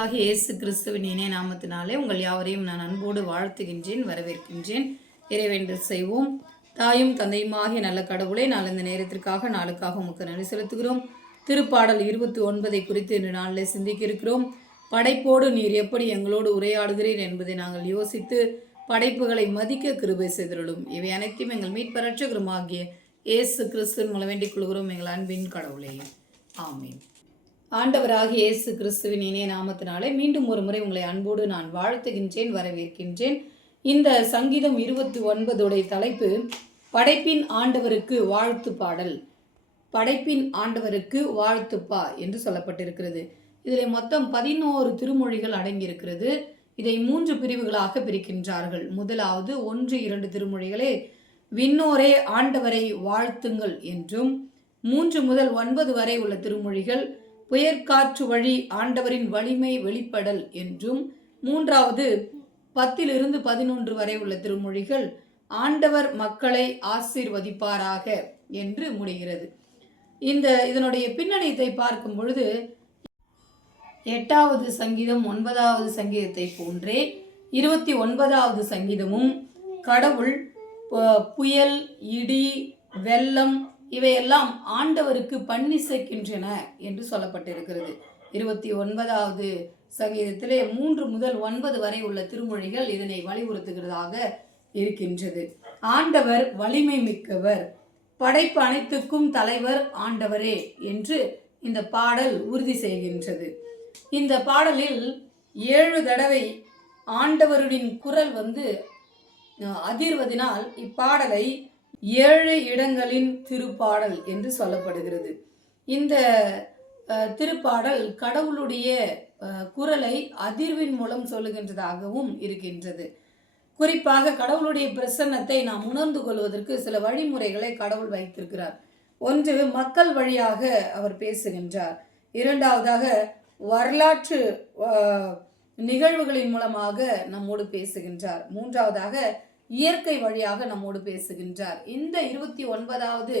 ஆண்டவராகிய இயேசு கிறிஸ்துவின் இணைய நாமத்தினாலே உங்கள் யாவரையும் நான் அன்போடு வாழ்த்துகின்றேன், வரவேற்கின்றேன். இறைவேண்டல் செய்வோம். தாயும் தந்தையுமாகிய நல்ல கடவுளை நாள் இந்த நேரத்திற்காக நாளுக்காக உமக்கு நன்றி செலுத்துகிறோம். திருப்பாடல் 29 குறித்து இன்று நாளில் சிந்திக்க இருக்கிறோம். படைப்போடு நீர் எப்படி எங்களோடு உரையாடுகிறீர் என்பதை நாங்கள் யோசித்து படைப்புகளை மதிக்க கிருபை செய்தருளும். இவை அனைத்தையும் எங்கள் மீட்பரட்சகருமாகிய இயேசு கிறிஸ்துவின் மூலம் வேண்டிக் கொள்கிறோம் எங்கள் அன்பின் கடவுளே, ஆமீன். ஆண்டவராகிய இயேசு கிறிஸ்துவின் இணைய நாமத்தினாலே மீண்டும் ஒரு முறை உங்களை அன்போடு நான் வாழ்த்துகின்றேன், வரவேற்கின்றேன். இந்த சங்கீதம் 29 தலைப்பு படைப்பின் ஆண்டவருக்கு வாழ்த்து பாடல். படைப்பின் ஆண்டவருக்கு வாழ்த்துப்பா என்று சொல்லப்பட்டிருக்கிறது. இதில் மொத்தம் 11 திருமொழிகள் அடங்கியிருக்கிறது. இதை 3 பிரிவுகளாக பிரிக்கின்றார்கள். முதலாவது 1-2 திருமொழிகளே விண்ணோரே ஆண்டவரை வாழ்த்துங்கள் என்றும், 3 முதல் 9 வரை உள்ள திருமொழிகள் புயற்காற்று வழி ஆண்டவரின் வலிமை வெளிப்படல் என்றும், 3வது 10-11 வரை உள்ள திருமொழிகள் ஆண்டவர் மக்களை ஆசீர்வதிப்பாராக என்று முடிகிறது. இதனுடைய பின்னணியத்தை பார்க்கும் பொழுது 8வது சங்கீதம் 9வது சங்கீதத்தை போன்றே 29வது சங்கீதமும் கடவுள் புயல், இடி, வெள்ளம் இவையெல்லாம் ஆண்டவருக்கு பண்ணிசைக்கின்றன என்று சொல்லப்பட்டிருக்கிறது. 29வது சங்கீதத்திலே 3 முதல் 9 வரை உள்ள திருமொழிகள் இதனை வலியுறுத்துகிறதாக இருக்கின்றது. ஆண்டவர் வலிமை மிக்கவர், படைப்பு அனைத்துக்கும் தலைவர் ஆண்டவரே என்று இந்த பாடல் உறுதி செய்கின்றது. இந்த பாடலில் 7 தடவை ஆண்டவருடைய குரல் அதிர்வதினால் இப்பாடலை 7 இடங்களின் திருப்பாடல் என்று சொல்லப்படுகிறது. இந்த திருப்பாடல் கடவுளுடைய குரலை அதிர்வின் மூலம் சொல்லுகின்றதாகவும் இருக்கின்றது. குறிப்பாக கடவுளுடைய பிரசன்னத்தை நாம் உணர்ந்து கொள்வதற்கு சில வழிமுறைகளை கடவுள் வைத்திருக்கிறார். ஒன்று, மக்கள் வழியாக அவர் பேசுகின்றார். 2வதாக வரலாற்று நிகழ்வுகளின் மூலமாக நம்மோடு பேசுகின்றார். 3வதாக இயற்கை வழியாக நம்மோடு பேசுகின்றார். இந்த 29வது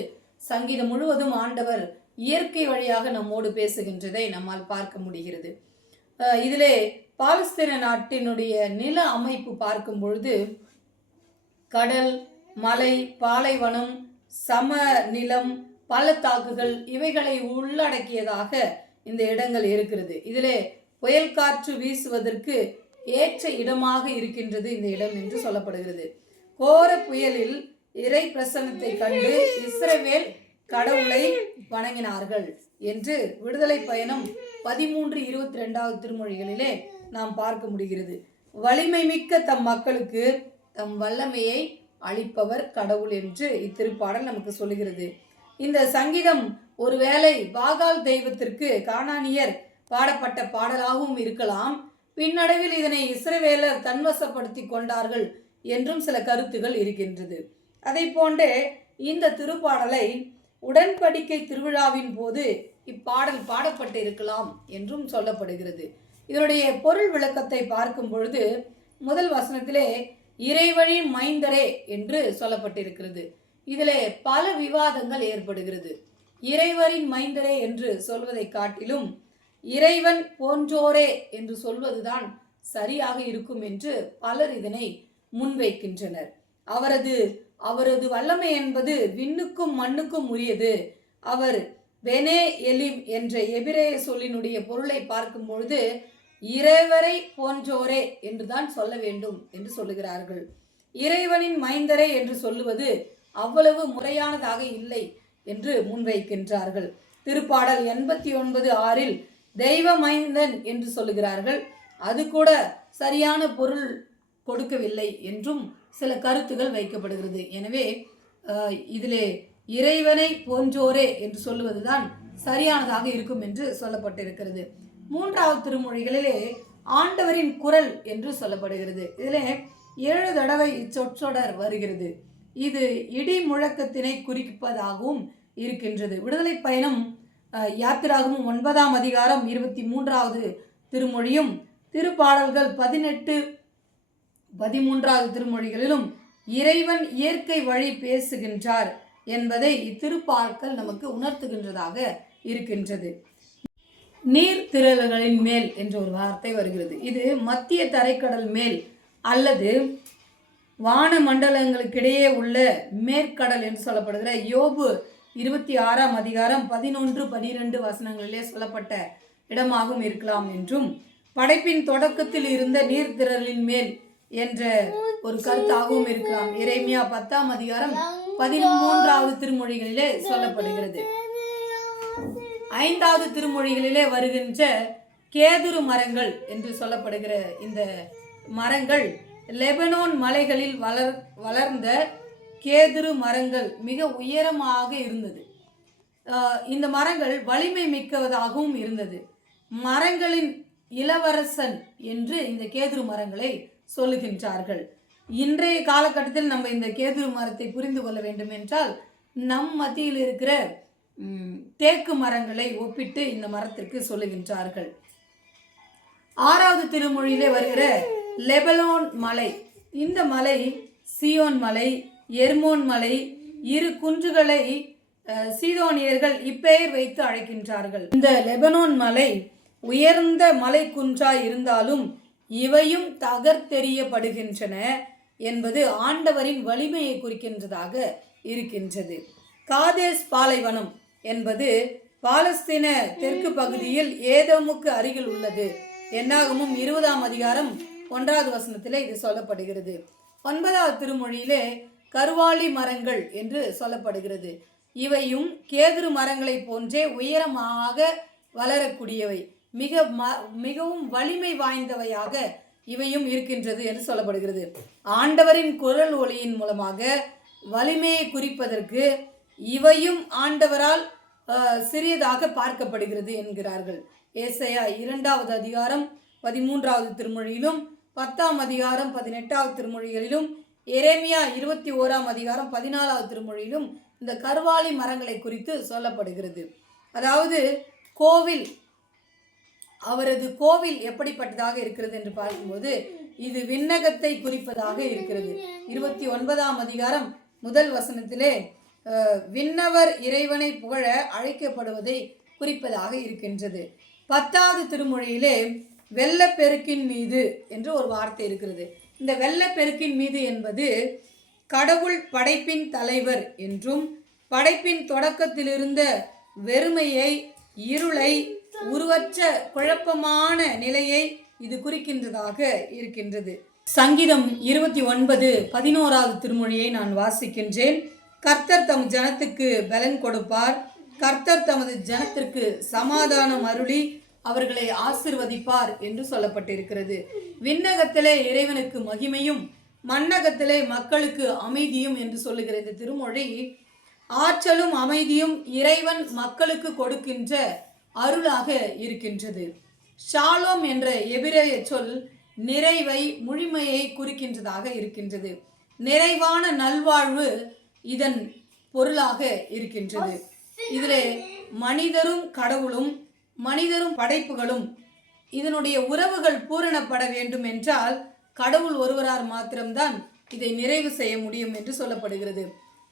சங்கீதம் முழுவதும் ஆண்டவர் இயற்கை வழியாக நம்மோடு பேசுகின்றதை நம்மால் பார்க்க முடிகிறது. இதிலே பாலஸ்தீன நாட்டினுடைய நில அமைப்பு பார்க்கும் பொழுது கடல், மலை, பாலைவனம், சம நிலம், பள்ளத்தாக்குகள் இவைகளை உள்ளடக்கியதாக இந்த இடங்கள் இருக்கிறது. இதிலே புயல் காற்று வீசுவதற்கு ஏற்ற இடமாக இருக்கின்றது இந்த இடம் என்று சொல்லப்படுகிறது. கோர புயலில் இறை பிரசன்னத்தை கண்டு இஸ்ரவேல் கடவுளை வணங்கினார்கள் என்று விடுதலை பயணம் 13-22 திருமொழிகளிலே நாம் பார்க்க முடிகிறது. வலிமை மிக்க தம் மக்களுக்கு தம் வல்லமையை அளிப்பவர் கடவுள் என்று இத்திருப்பாடல் நமக்கு சொல்லுகிறது. இந்த சங்கீதம் ஒருவேளை பாகால் தெய்வத்திற்கு கானானியர் பாடப்பட்ட பாடலாகவும் இருக்கலாம். பின்னடைவில் இதனை இஸ்ரவேலர் தன்வசப்படுத்தி கொண்டார்கள் என்றும் சில கருத்துகள் இருக்கின்றது. அதை போன்றே இந்த திருப்பாடலை உடன்படிக்கை திருவிழாவின் போது இப்பாடல் பாடப்பட்டு இருக்கலாம் என்றும் சொல்லப்படுகிறது. இதனுடைய பொருள் விளக்கத்தை பார்க்கும் பொழுது முதல் வசனத்திலே இறைவழி மைந்தரே என்று சொல்லப்பட்டிருக்கிறது. இதிலே பல விவாதங்கள் ஏற்படுகிறது. இறைவரின் மைந்தரே என்று சொல்வதை காட்டிலும் இறைவன் போன்றோரே என்று சொல்வதுதான் சரியாக இருக்கும் என்று பலர் இதனை முன்வைக்கின்றனர். அவரது வல்லமை என்பது விண்ணுக்கும் மண்ணுக்கும் உரியது. அவர் பெனே எலிம் என்ற எபிரேய சொல்லினுடைய பொருளை பார்க்கும் பொழுது இறைவரை போன்றோரே என்றுதான் சொல்ல வேண்டும் என்று சொல்லுகிறார்கள். இறைவனின் மைந்தரே என்று சொல்லுவது அவ்வளவு முறையானதாக இல்லை என்று முன்வைக்கின்றார்கள். திருப்பாடல் 89:6 தெய்வ மைந்தன் என்று சொல்லுகிறார்கள். அது கூட சரியான பொருள் கொடுக்கவில்லை என்றும் சில கருத்துகள் வைக்கப்படுகிறது. எனவே இதிலே இறைவனை போன்றோரே என்று சொல்லுவதுதான் சரியானதாக இருக்கும் என்று சொல்லப்பட்டிருக்கிறது. 3வது திருமொழிகளிலே ஆண்டவரின் குரல் என்று சொல்லப்படுகிறது. இதிலே 7 தடவை இச்சொற்றொடர் வருகிறது. இது இடி முழக்கத்தினை குறிப்பதாகவும் இருக்கின்றது. விடுதலை பயணம் யாத்திராகமும் 9ஆம் அதிகாரம் 23வது திருமொழியும் திருப்பாடல்கள் 18-13வது திருமொழிகளிலும் இறைவன் இயற்கை வழி பேசுகின்றார் என்பதை இத்திருப்பாக்கள் நமக்கு உணர்த்துகின்றதாக இருக்கின்றது. நீர்த்திரள்களின் மேல் என்ற ஒரு வார்த்தை வருகிறது. இது மத்திய தரைக்கடல் மேல் அல்லது வான மண்டலங்களுக்கிடையே உள்ள மேற்கடல் என்று சொல்லப்படுகிற யோபு 26ஆம் அதிகாரம் 11, 12 வசனங்களிலே சொல்லப்பட்ட இடமாகவும் இருக்கலாம் என்றும், படைப்பின் தொடக்கத்தில் இருந்த நீர்த்திரளின் மேல் என்ற ஒரு கருத்தாகவும் இருக்கலாம். எரேமியா 10ஆம் அதிகாரம் 13வது திருமொழிகளிலே சொல்லப்படுகிறது. 5வது திருமொழிகளிலே வருகின்ற கேதுரு மரங்கள் என்று சொல்லப்படுகிற இந்த மரங்கள் லெபனோன் மலைகளில் வளர்ந்த கேதுரு மரங்கள் மிக உயரமாக இருந்தது. இந்த மரங்கள் வலிமை மிக்கதாகவும் இருந்தது. மரங்களின் இளவரசன் என்று இந்த கேதுரு மரங்களை சொல்லுகின்றார்கள். இன்றைய காலகட்டத்தில் நம்ம இந்த கேதுரு மரத்தை புரிந்து கொள்ள வேண்டும் என்றால் நம் மத்தியில் இருக்கிற தேக்கு மரங்களை ஒப்பிட்டு இந்த மரத்திற்கு சொல்லுகின்றார்கள். 6வது திருமொழியிலே வருகிற லெபனோன் மலை, இந்த மலை சீயோன் மலை, எர்மோன் மலை, இரு குன்றுகளை சீதோனியர்கள் இப்பெயர் வைத்து அழைக்கின்றார்கள். இந்த லெபனோன் மலை உயர்ந்த மலை குன்றாய் இருந்தாலும் இவையும் தகர்த்தெறியப்படுகின்றன என்பது ஆண்டவரின் வலிமையை குறிக்கின்றதாக இருக்கின்றது. காதேஸ் பாலைவனம் என்பது பாலஸ்தீன தெற்கு பகுதியில் ஏதோமுக்கு அருகில் உள்ளது. என்னாகமும் 20ஆம் அதிகாரம் 1வது வசனத்திலே இது சொல்லப்படுகிறது. 9வது திருமொழியிலே கருவாளி மரங்கள் என்று சொல்லப்படுகிறது. இவையும் கேதுரு மரங்களை போன்றே உயரமாக வளரக்கூடியவை, மிகவும் வலிமை வாய்ந்தவையாக இவையும் இருக்கின்றது என்று சொல்லப்படுகிறது. ஆண்டவரின் குரல் ஒளியின் மூலமாக வலிமையை குறிப்பதற்கு இவையும் ஆண்டவரால் சிறியதாக பார்க்கப்படுகிறது என்கிறார்கள். ஏசாயா 2வது அதிகாரம் 13வது திருமொழியிலும் 10ஆம் அதிகாரம் 18வது திருமொழிகளிலும் எரேமியா 21ஆம் அதிகாரம் 14வது திருமொழியிலும் இந்த கருவாளி மரங்களை குறித்து சொல்லப்படுகிறது. அதாவது அவரது கோவில் எப்படிப்பட்டதாக இருக்கிறது என்று பார்க்கும்போது இது விண்ணகத்தை குறிப்பதாக இருக்கிறது. 29ஆம் அதிகாரம் 1 வசனத்திலே விண்ணவர் இறைவனை புகழ அழைக்கப்படுவதை குறிப்பதாக இருக்கின்றது. 10வது திருமொழியிலே வெள்ளப்பெருக்கின் மீது என்று ஒரு வார்த்தை இருக்கிறது. இந்த வெள்ளப்பெருக்கின் மீது என்பது கடவுள் படைப்பின் தலைவர் என்றும், படைப்பின் தொடக்கத்திலிருந்த வெறுமையை, இருளை, உருவற்ற குழப்பமான நிலையை இது குறிக்கின்றதாக இருக்கின்றது. சங்கீதம் 29:11வது திருமொழியை நான் வாசிக்கின்றேன். கர்த்தர் தம் ஜனத்துக்கு பலன் கொடுப்பார், கர்த்தர் தமது ஜனத்திற்கு சமாதானம் அருளி அவர்களை ஆசிர்வதிப்பார் என்று சொல்லப்பட்டிருக்கிறது. விண்ணகத்திலே இறைவனுக்கு மகிமையும் மண்ணகத்திலே மக்களுக்கு அமைதியும் என்று சொல்லுகிற இந்த திருமொழி ஆற்றலும் அமைதியும் இறைவன் மக்களுக்கு கொடுக்கின்ற அருளாக இருக்கின்றது. ஷாலோம் என்ற எபிரேய சொல் நிறைவை, முழுமையை குறிக்கின்றதாக இருக்கின்றது. நிறைவான நல்வாழ்வு இதன் பொருளாக இருக்கின்றது. இதிலே மனிதரும் கடவுளும், மனிதரும் படைப்புகளும் இதனுடைய உறவுகள் பூரணப்பட வேண்டும் என்றால் கடவுள் ஒருவரால் மாத்திரம்தான் இதை நிறைவு செய்ய முடியும் என்று சொல்லப்படுகிறது.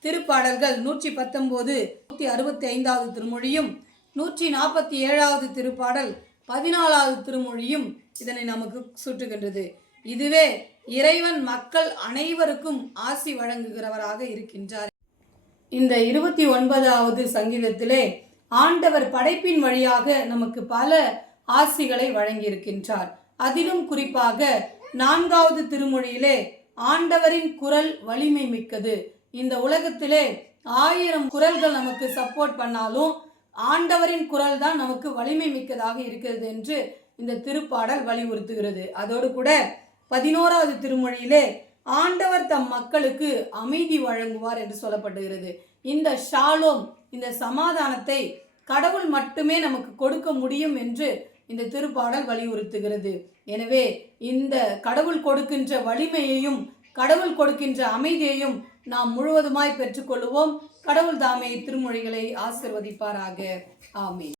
திருப்பாடல்கள் 119, 165வது திருமொழியும் 147வது திருப்பாடல் 14வது திருமொழியும் இதனை நமக்கு சுட்டுகின்றது. இதுவே இறைவன் மக்கள் அனைவருக்கும் ஆசி வழங்குகிறவராக இருக்கின்றார். இந்த 29வது சங்கீதத்திலே ஆண்டவர் படைப்பின் வழியாக நமக்கு பல ஆசிகளை வழங்கியிருக்கின்றார். அதிலும் குறிப்பாக 4வது திருமொழியிலே ஆண்டவரின் குரல் வலிமை மிக்கது. இந்த உலகத்திலே 1000 குரல்கள் நமக்கு சப்போர்ட் பண்ணாலும் ஆண்டவரின் குரல் தான் நமக்கு வலிமை மிக்கதாக இருக்கிறது என்று இந்த திருப்பாடல் வலியுறுத்துகிறது. அதோடு கூட 11வது திருமொழியிலே ஆண்டவர் தம் மக்களுக்கு அமைதி வழங்குவார் என்று சொல்லப்படுகிறது. இந்த ஷாலோம், இந்த சமாதானத்தை கடவுள் மட்டுமே நமக்கு கொடுக்க முடியும் என்று இந்த திருப்பாடல் வலியுறுத்துகிறது. எனவே இந்த கடவுள் கொடுக்கின்ற வலிமையையும் கடவுள் கொடுக்கின்ற அமைதியையும் நாம் முழுவதுமாய் பெற்றுக்கொள்வோம். கடவுள் தாமே திருமொழிகளை ஆசிர்வதிப்பாராக. ஆமென்.